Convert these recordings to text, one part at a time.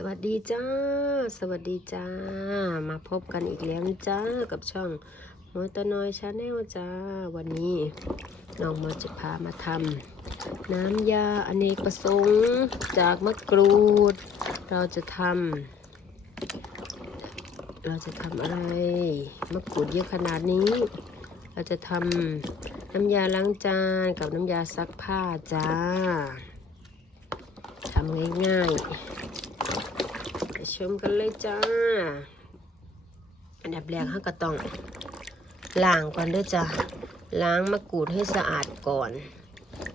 สวัสดีจ้า สวัสดีจ้า มาพบกันอีกแล้วจ้ากับช่องมอตน้อยชาแนลจ้า วันนี้น้องมอจะพามาทำน้ำยาอเนกประสงค์จากมะกรูด เราจะทำเราจะทำอะไรมะกรูดเยอะขนาดนี้ เราจะทำน้ำยาล้างจานกับน้ำยาซักผ้าจ้าทำง่ายๆ ชมกันเลยจ้า อันดับแรกเราก็ต้องล้างก่อนด้วยจ้าล้างมะกรูดให้สะอาดก่อน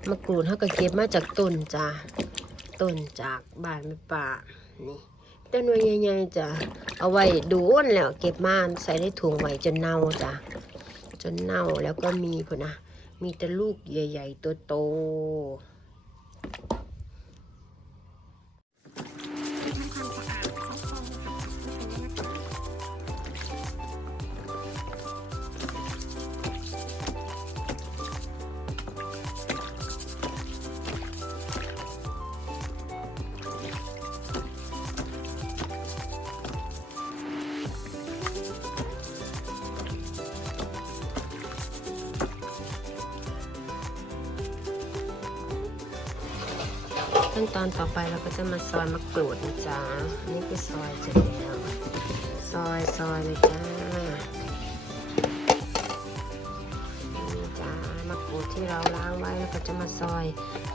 มะกรูดเขาก็เก็บมาจากต้นจ้าต้นจากบ้านแม่ป่านี่ต้นใหญ่ๆจ้ะเอาไว้ดูอ้วนแล้วเก็บมาใส่ในถุงไว้จนเน่าจ้ะจนเน่าแล้วก็มีพุ่นนะมีแต่ลูกใหญ่ ๆ ตัวโต นตอนต่อไปเราก็จะมาซอยมะกรูดนะจ๊ะอันนี่คือซอยเสร็จแล้ว ซอยซอยเลยจ้านี่จ้ามะกรูดที่เราล้างไว้แล้วก็จะมาซอย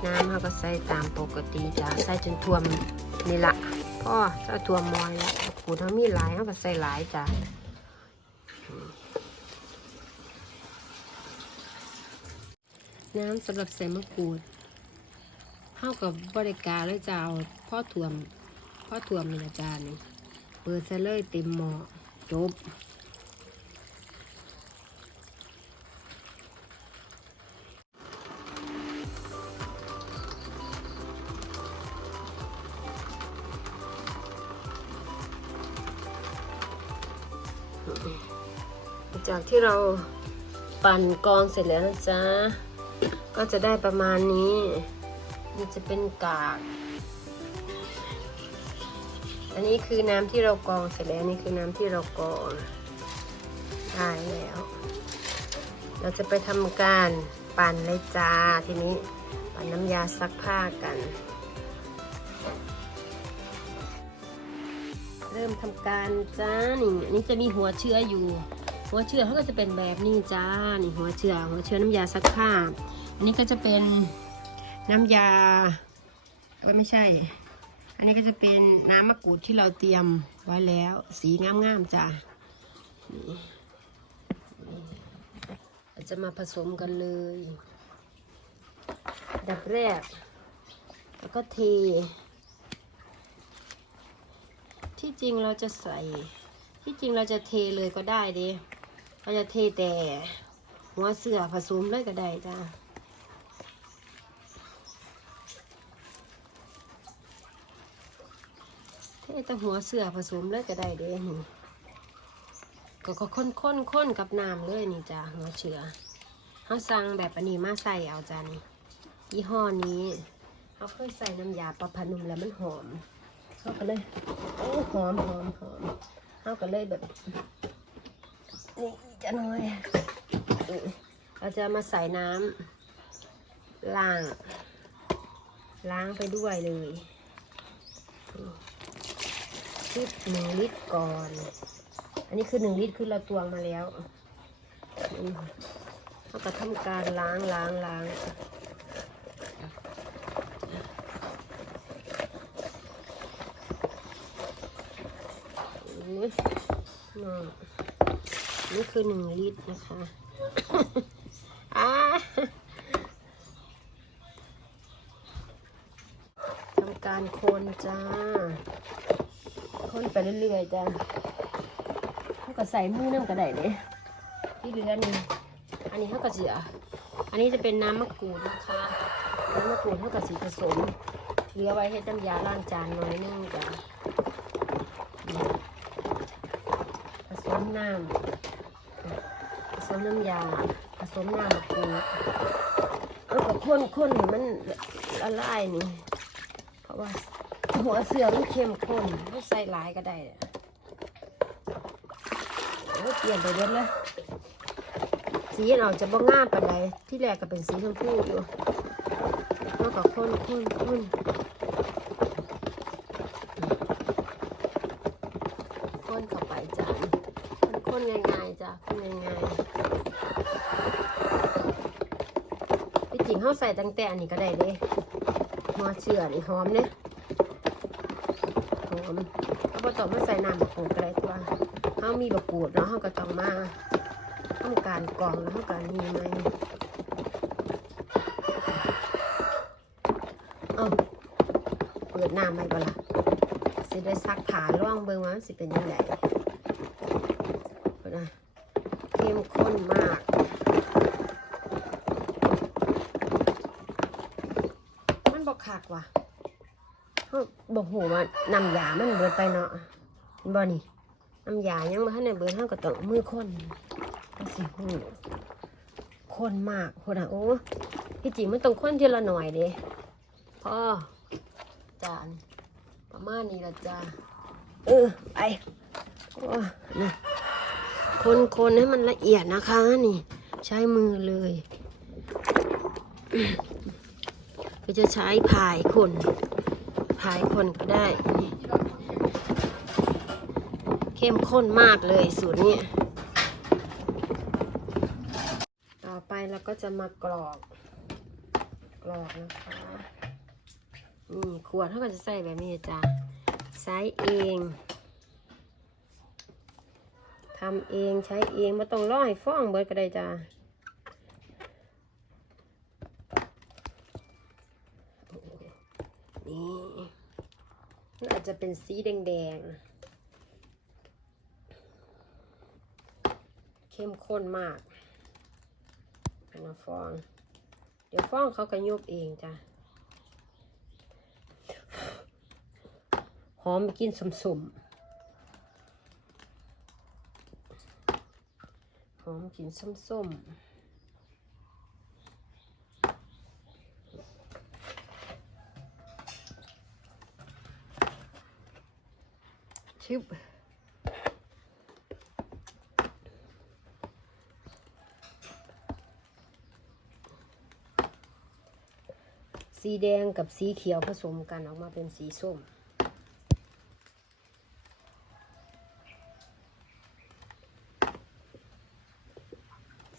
น้ำเราก็ใส่ตามปกติจ้าใส่จนท่วมนี่ละพ่อจะท่วมมอยแล้วมะกรูดเขามีหลายเขาก็ใส่หลายจ้าน้ำสำหรับใส่มะกรูด เข้ากับบริการเลยจ้าเอาพ่อถ่วมพ่อถ่วมนี่ละจานนี่เปิดซะเลยเต็มหม้อจบจากที่เราปั่นกองเสร็จแล้วนะจ๊ะ ก็จะได้ประมาณนี้ นี่จะเป็นกาก อันนี้คือน้ำที่เรากรองเสร็จแล้วนี่คือน้ำที่เรากรองได้แล้ว เราจะไปทำการปั่นเลยจ้าทีนี้ปั่นน้ำยาซักผ้ากัน เริ่มทำการจ้านี่อันนี้จะมีหัวเชื้ออยู่ หัวเชื้อเขาก็จะเป็นแบบนี้จ้านี่หัวเชื้อหัวเชื้อน้ำยาซักผ้า อันนี้ก็จะเป็น น้ำยาไม่ใช่ อันนี้ก็จะเป็นน้ำมะกรูดที่เราเตรียมไว้แล้ว สีงามๆจ้ะนี่เราจะมาผสมกันเลยดับแรก แล้วก็เท ที่จริงเราจะใส่ ที่จริงเราจะเทเลยก็ได้ด้เราจะเทแต่หัวเสือผสมเลยก็ได้จ้า เทแต่หัวเสือผสมเลยก็ได้เด้นี่ก็ก็ค้นค้นค้นกับน้ำเลยนี่จ้าหัวเชือเขาสั่งแบบอันนี้มาใส่เอาจ้านี่ยี่ห้อนี้เขาเคยใส่น้ำยาปลาพนุมแล้วมันหอมเขาก็เลยโอ้หอมหอมหอมเขาก็เลยแบบนี่จะน้อยเราจะมาใส่น้ำล้าง ล้างไปด้วยเลย นี่ลิตรหนึ่งลิตรก่อน อันนี้คือหนึ่งลิตรคือเราตวงมาแล้วเราก็ทำการล้างล้างล้างนี่คือหนึ่งลิตรนะคะทำการคนจ้า คนไปเรื่อยๆจ้ะเขาก็ใส่มือน้ำกระไดเลยที่เหลือนี่อันนี้เขาก็จะอันนี้จะเป็นน้ำมะกรูดนะคะน้ำมะกรูดเขาก็สีผสมเหลือไว้ให้น้ำยาล้างจานหน่อยนึงจ้ะนี่ผสมน้ำผสมน้ำยาผสมน้ำมะกรูดเอาก็ข้นๆให้มันละลายนี่เพราะว่า หัวเสือมันเข้มข้นไม่ใส่หลายก็ได้อะโอ้ยเปลี่ยนไปเยอะเลยสีออกจะบ้งงามปานใดที่แรกก็เป็นสีชมพูอยู่แล้วก็ข้นข้นข้นข้นเข้าไปจ้ะข้นง่ายๆจ้ะข้นง่ายๆที่จริงเขาใส่ตั้งแต่อันนี้ก็ได้เลยหัวเชื่อนี่หอมเนี่ย หอมเขาบอกต้องมาใส่น้ำมะกรูดอะไรตัวเขามีมะกรูดเนาะเขาก็ต้องมาทำการกรองแล้วทำการมีไหมเอาเปิดน้ำไหมบ่ล่ะสิได้ซักผ้าล่องเบิ่งว่ามันสิเป็นยังไงเปิดนะเข้มข้นมากมันบอกคักว่ะ เขาบอกหูว่าน้ำยามันเบิดไปเนาะเห็นบ่นี่น้ำยายังมาให้ในเบิดเท่ากับต้องมือคนก็สิหูคนมากคนอะโอ้ที่จริงมันต้องคนทีละหน่อยเด้พ่อจานประมาณนี้ละจ้าเออไปโอ้นี่คนคนให้มันละเอียดนะคะ นี่ ใช้มือเลยก็จะใช้พายคนายคนก็ได้ เข้มข้นมากเลยสูตรนี้ ต่อไปเราก็จะมากรอก กรอกนะคะนี่ขวดเขาก็จะใส่แบบนี้จ้ะใช้เองทำเองใช้เองไม่ต้องร้อให้ฟ้องเบิดก็ได้จ้ะนี่ มันอาจจะเป็นสีแดงๆ เข้มข้นมากอันะฟอง เดี๋ยวฟองเขาก็ยุบเองจ้ะ หอมไปกินสมสมๆ หอมกินสมส้มๆ ชึบสีแดงกับสีเขียวผสมกันออกมาเป็นสีส้ม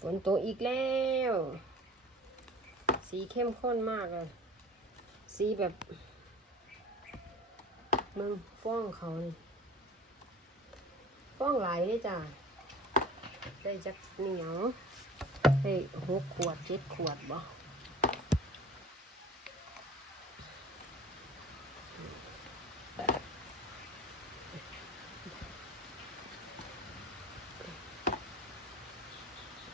ฝนตกอีกแล้ว สีเข้มข้นมากเลยสีแบบมึงฟ้องเขานี่ ฟ้องหลายเลยจ้ะได้จักเหนียวได้หกขวดเจ็ดขวดบ่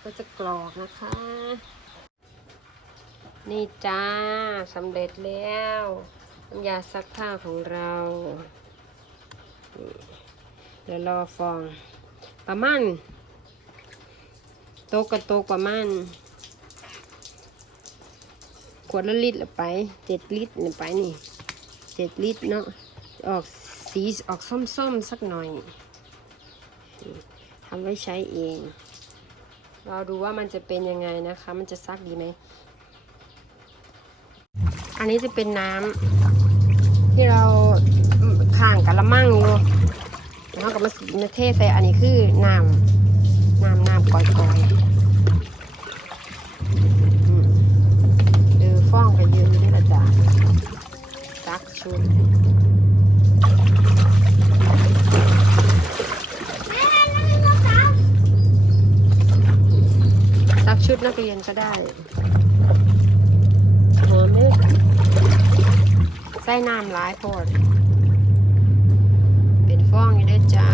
ก็จะกรอกนะคะ นี่จ้าสำเร็จแล้วน้ำยาซักผ้าของเรา เดี๋ยวรอฟอง ประมาณโตกกับโตกประมาณขวดละลิตรละไปเจ็ดลิตรเนี่ยไปนี่เจ็ดลิตรเนาะออกสีออกส้มๆสักหน่อยทำไว้ใช้เองเราดูว่ามันจะเป็นยังไงนะคะ มันจะซักดีไหม อันนี้จะเป็นน้ำที่เราข้างกะละมังอยู่ แล้วก็มาสีมาเทใส่อันนี้คือน้ำน้ำน้ำก่อยๆอืมดือฟ้องไปยืนนี่ละจ้ะซักชุดซักชุดนักเรียนก็ได้หอมไหมใส่น้ำหลายโพด กล้องอยู่ด้วยจ้า